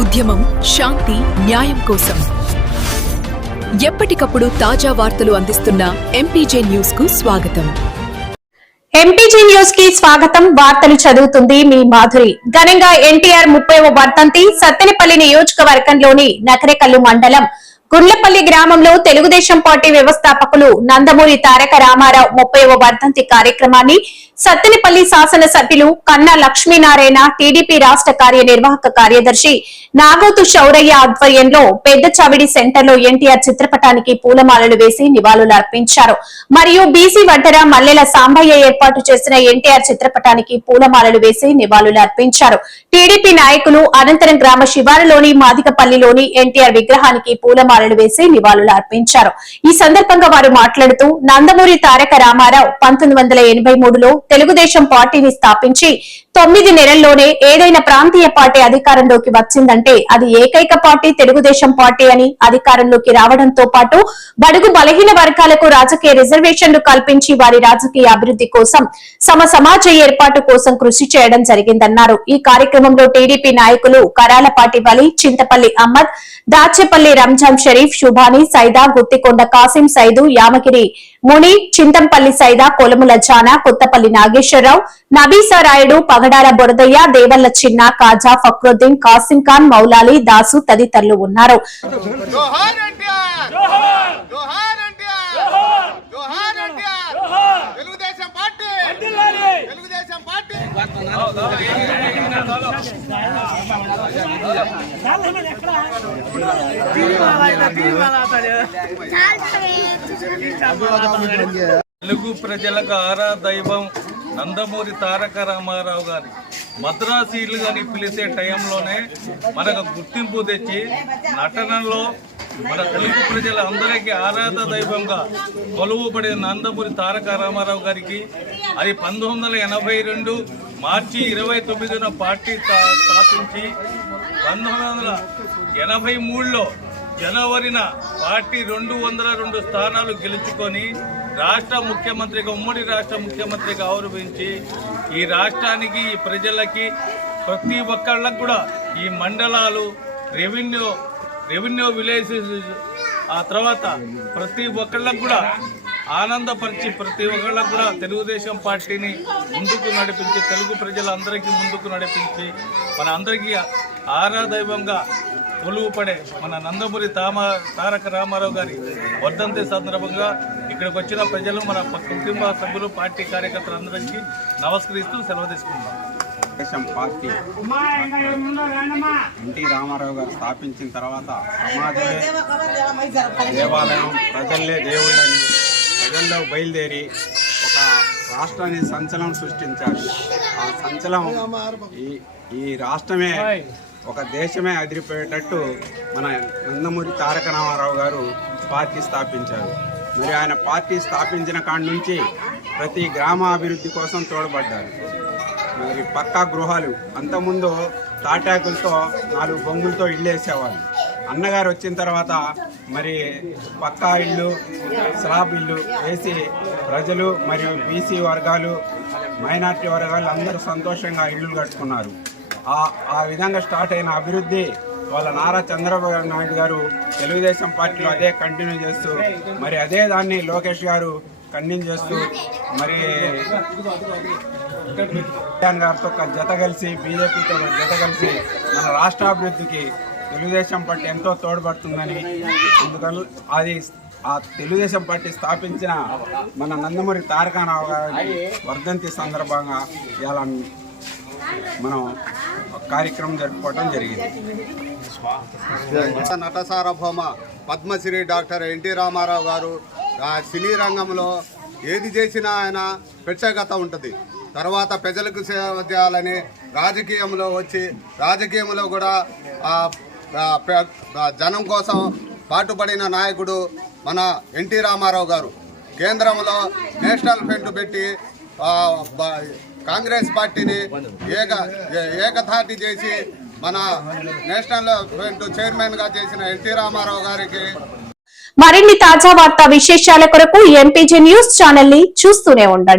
ఉద్యమం శాంతి న్యాయం కోసం ఎప్పటికప్పుడు తాజా వార్తలు అందిస్తున్న ఎంపీజే న్యూస్ కు స్వాగతం. ఎంపీజీ న్యూస్ కి స్వాగతం. వార్తలు చదువుతుంది మీ మాధురి. ఘనంగా ఎన్టీఆర్ 30వ వర్ధంతి సత్తెనపల్లి నియోజకవర్గంలోని నకరేకల్లు మండలం గుండ్లపల్లి గ్రామంలో తెలుగుదేశం పార్టీ వ్యవస్థాపకులు నందమూరి తారక రామారావు 30వ వర్ధంతి కార్యక్రమాన్ని సత్తెనపల్లి శాసనసభ్యులు కన్నా లక్ష్మీనారాయణ, టీడీపీ రాష్ట్ర కార్యనిర్వాహక కార్యదర్శి నాగోతు శౌరయ్య ఆధ్వర్యంలో పెద్ద చవిడి సెంటర్ లో ఎన్టీఆర్ చిత్రపటానికి పూలమాలలు వేసి నివాళులు అర్పించారు. మరియు బీసీ వడ్డర మల్లెల సాంబయ్య ఏర్పాటు చేసిన ఎన్టీఆర్ చిత్రపటానికి పూలమాలలు వేసి నివాళులు అర్పించారు. టీడీపీ నాయకులు అనంతరం గ్రామ శివారులోని మాదికపల్లిలోని ఎన్టీఆర్ విగ్రహానికి పూలమాలలు వేసి నివాళులు అర్పించారు. ఈ సందర్భంగా వారు మాట్లాడుతూ నందమూరి తారక రామారావు 1983లో తెలుగుదేశం పార్టీని స్థాపించి 9 నెలల్లోనే ఏదైనా ప్రాంతీయ పార్టీ అధికారంలోకి వచ్చిందంటే అది ఏకైక పార్టీ తెలుగుదేశం పార్టీ అని, అధికారంలోకి రావడంతో పాటు బడుగు బలహీన వర్గాలకు రాజకీయ రిజర్వేషన్లు కల్పించి వారి రాజకీయ అభివృద్ధి కోసం సమాజ ఏర్పాటు కోసం కృషి చేయడం జరిగిందన్నారు. ఈ కార్యక్రమంలో టీడీపీ నాయకులు కరాలపాటి వలి, చింతపల్లి అహ్మద్, దాచేపల్లి రంజాన్ షరీఫ్, శుభాని, సైదా, గుత్తికొండ కాసిం సైదు, యామగిరి ముని, చింతంపల్లి సైదా, కొలముల జానా, కొత్తపల్లి నాగేశ్వరరావు, నబీసా రాయుడు, పగడాల బొరదయ్య, దేవల్ల చిన్న, కాజా, ఫక్రుద్దీన్, కాసిం ఖాన్, మౌలాలి, దాసు తదితరులు ఉన్నారు. తెలుగు ప్రజలకు ఆరా దైవం నందమూరి తారక రామారావు గారి మద్రాసీలు గాని పిలిచే టైంలోనే మనకు గుర్తింపు తెచ్చి నటనలో మన తెలుగు ప్రజలందరికీ ఆరాధ దైవంగా కొలువుబడిన నందమూరి తారక రామారావు గారికి అది 1982 మార్చి 29న పార్టీ స్థాపించి 1983లో జనవరిన పార్టీ 202 స్థానాలు గెలుచుకొని రాష్ట్ర ముఖ్యమంత్రిగా, ఉమ్మడి రాష్ట్ర ముఖ్యమంత్రిగా ఆవిర్భవించి ఈ రాష్ట్రానికి, ఈ ప్రజలకి, ప్రతి ఒక్కళ్ళకు కూడా ఈ మండలాలు, రెవెన్యూ విలేజెస్, ఆ తర్వాత ప్రతి ఒక్కళ్ళకు కూడా ఆనందపరిచి, ప్రతి ఒక్కళ్ళకు కూడా తెలుగుదేశం పార్టీని ముందుకు నడిపించి, తెలుగు ప్రజలందరికీ ముందుకు నడిపించి మన అందరికీ ఆరాదైవంగా కొలువుపడే మన నందమూరి తారక రామారావు గారి వర్ధంతి సందర్భంగా ఇక్కడికి వచ్చిన ప్రజలు, మన కుటుంబ సభ్యులు, పార్టీ కార్యకర్తలందరికీ నమస్కరిస్తూ సెలవు తీసుకుంటాం. తెలుగుదేశం పార్టీ ఎన్టీ రామారావు గారు స్థాపించిన తర్వాత సమాజమే దేవాలయం, ప్రజల్లే దేవుళ్ళని ప్రజల్లో బయలుదేరి ఒక రాష్ట్రాన్ని సంచలనం సృష్టించారు. ఆ సంచలనం ఈ రాష్ట్రమే ఒక దేశమే అదిరిపోయేటట్టు మన నందమూరి తారక రామారావు గారు పార్టీ స్థాపించారు. మరి ఆయన పార్టీ స్థాపించిన కాడి నుంచి ప్రతి గ్రామ అభివృద్ధి కోసం తోడ్పడ్డారు. మరి పక్కా గృహాలు, అంతకుముందు తాటాకులతో 4 బొంగులతో ఇళ్ళు వేసేవాళ్ళు. అన్నగారు వచ్చిన తర్వాత మరి పక్కా ఇళ్ళు, స్లాబ్ ఇళ్ళు వేసి ప్రజలు మరియు బీసీ వర్గాలు, మైనార్టీ వర్గాలు అందరూ సంతోషంగా ఇళ్ళు కట్టుకున్నారు. ఆ విధంగా స్టార్ట్ అయిన అభివృద్ధి వాళ్ళ నారా చంద్రబాబు నాయుడు గారు తెలుగుదేశం పార్టీలో అదే కంటిన్యూ చేస్తూ, మరి అదే దాన్ని లోకేష్ గారు కంటిన్యూ చేస్తూ, మరి గారితో జత కలిసి, బీజేపీతో జత కలిసి మన రాష్ట్రాభివృద్ధికి తెలుగుదేశం పార్టీ ఎంతో తోడ్పడుతుందని, అందుకని ఆ తెలుగుదేశం పార్టీ స్థాపించిన మన నందమూరి తారక రామారావు గారి వర్ధంతి సందర్భంగా ఇలా మనం కార్యక్రమం జరుపుకోవడం జరిగింది. నట సార్వభౌమ పద్మశ్రీ డాక్టర్ ఎన్టీ రామారావు గారు సినీ రంగంలో ఏది చేసినా ఆయన ప్రత్యేకత ఉంటుంది. తర్వాత ప్రజలకు సేవ చేయాలని రాజకీయంలో వచ్చి, రాజకీయంలో కూడా జనం కోసం పాటుపడిన నాయకుడు మన ఎన్టీ రామారావు గారు. కేంద్రంలో నేషనల్ ఫ్రంట్ పెట్టి కాంగ్రెస్ పార్టీని ఏకధాటి చేసి మన నేషనల్ ఫ్రంట్ చైర్మన్ గా చేసిన ఎన్టీ రామారావు గారికి మరిన్ని తాజా వార్తా విశేషాల కొరకు ఎంపీజీ న్యూస్ ఛానల్ ని చూస్తూనే ఉండండి.